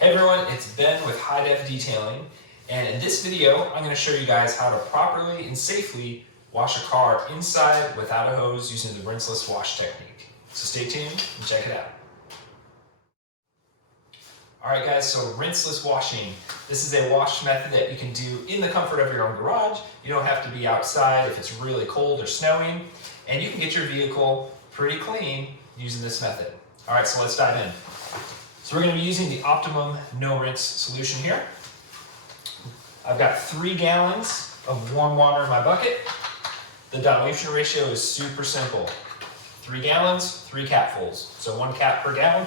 Hey everyone, it's Ben with High Def Detailing, and in this video I'm going to show you guys how to properly and safely wash a car inside without a hose using the rinseless wash technique. So stay tuned and check it out. Alright guys, so rinseless washing. This is a wash method that you can do in the comfort of your own garage. You don't have to be outside if it's really cold or snowing, and you can get your vehicle pretty clean using this method. Alright, so let's dive in. So we're going to be using the Optimum No Rinse solution here. I've got 3 gallons of warm water in my bucket. The dilution ratio is super simple. 3 gallons, 3 capfuls. So 1 cap per gallon.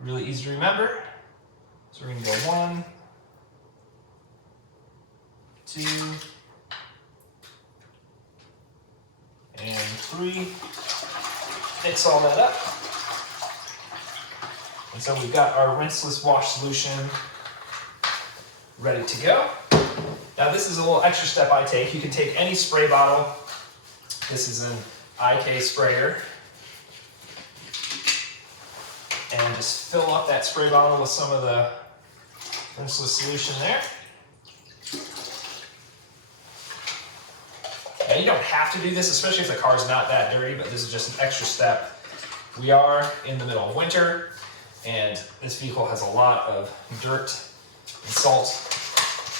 Really easy to remember. So we're going to go 1, 2, and 3. Mix all that up. And so we've got our rinseless wash solution ready to go. Now this is a little extra step I take. You can take any spray bottle. This is an IK sprayer. And just fill up that spray bottle with some of the rinseless solution there. Now you don't have to do this, especially if the car is not that dirty, but this is just an extra step. We are in the middle of winter, and this vehicle has a lot of dirt and salt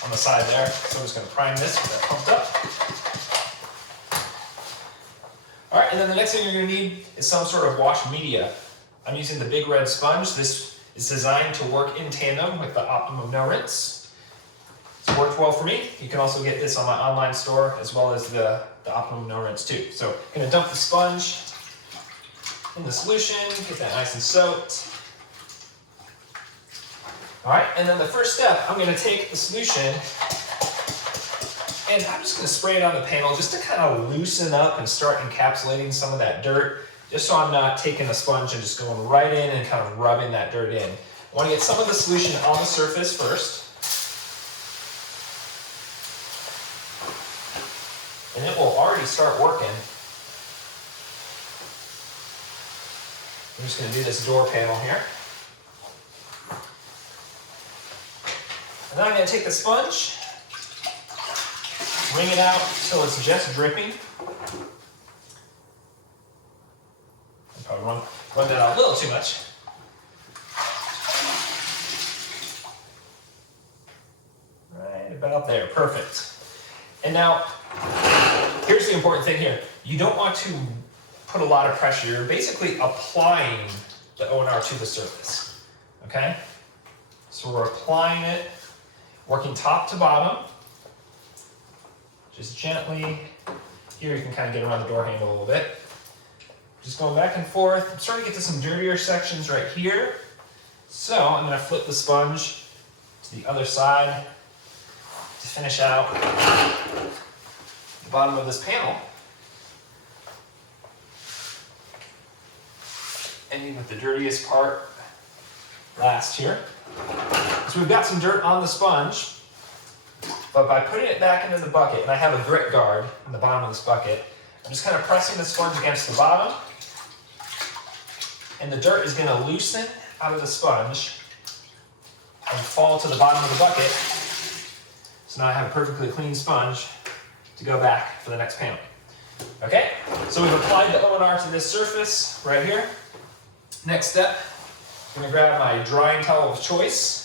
on the side there. So I'm just going to prime this with that pumped up. All right, and then the next thing you're going to need is some sort of wash media. I'm using the Big Red Sponge. This is designed to work in tandem with the Optimum No Rinse. It's worked well for me. You can also get this on my online store as well as the Optimum No Rinse too. So I'm going to dump the sponge in the solution, get that nice and soaked. All right, and then the first step, I'm going to take the solution and I'm just going to spray it on the panel just to kind of loosen up and start encapsulating some of that dirt, just so I'm not taking a sponge and just going right in and kind of rubbing that dirt in. I want to get some of the solution on the surface first. And it will already start working. I'm just going to do this door panel here. And then I'm going to take the sponge, wring it out until it's just dripping. I'll probably run that out a little too much. Right about there, perfect. And now, here's the important thing here. You don't want to put a lot of pressure. You're basically applying the O&R to the surface, okay? So we're applying it, working top to bottom, just gently. Here you can kind of get around the door handle a little bit. Just going back and forth. I'm starting to get to some dirtier sections right here. So I'm going to flip the sponge to the other side to finish out the bottom of this panel. Ending with the dirtiest part last here. So we've got some dirt on the sponge, but by putting it back into the bucket, and I have a grit guard in the bottom of this bucket, I'm just kind of pressing the sponge against the bottom, and the dirt is going to loosen out of the sponge and fall to the bottom of the bucket. So now I have a perfectly clean sponge to go back for the next panel. Okay, so we've applied the O&R to this surface right here. Next step, I'm going to grab my drying towel of choice,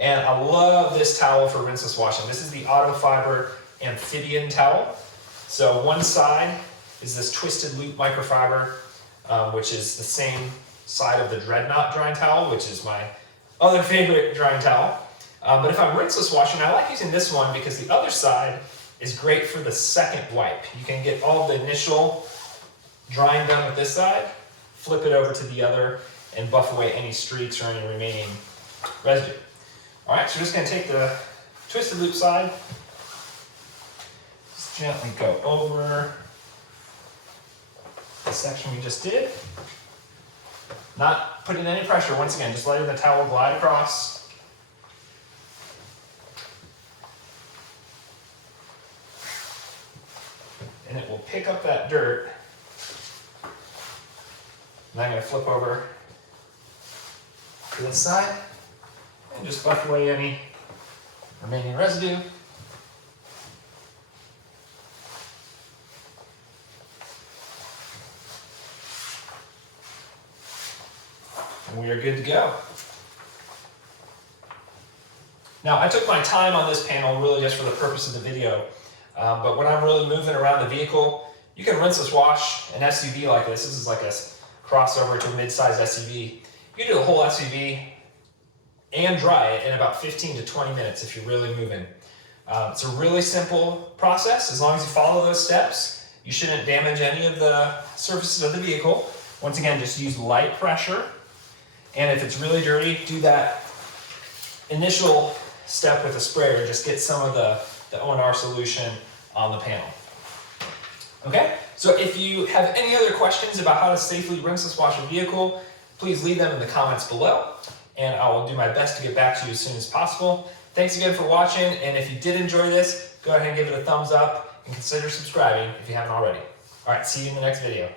and I love this towel for rinseless washing. This is the Auto Fiber Amphibian towel. So one side is this twisted loop microfiber, which is the same side of the Dreadnought drying towel, which is my other favorite drying towel. But if I'm rinseless washing, I like using this one because the other side is great for the second wipe. You can get all the initial drying done with this side, flip it over to the other, and buff away any streaks or any remaining residue. All right, so we're just going to take the twisted loop side, just gently go over the section we just did. Not putting any pressure, once again, just letting the towel glide across. And it will pick up that dirt. And I'm going to flip over to this side. And just buff away any remaining residue. And we are good to go. Now, I took my time on this panel really just for the purpose of the video, but when I'm really moving around the vehicle, you can rinseless wash an SUV like this. This is like a crossover to a mid-size SUV. You can do the whole SUV and dry it in about 15 to 20 minutes if you're really moving. It's a really simple process. As long as you follow those steps, you shouldn't damage any of the surfaces of the vehicle. Once again, just use light pressure. And if it's really dirty, do that initial step with a sprayer. Just get some of the O&R solution on the panel. Okay, so if you have any other questions about how to safely rinseless wash a vehicle, please leave them in the comments below, and I will do my best to get back to you as soon as possible. Thanks again for watching, and if you did enjoy this, go ahead and give it a thumbs up, and consider subscribing if you haven't already. All right, see you in the next video.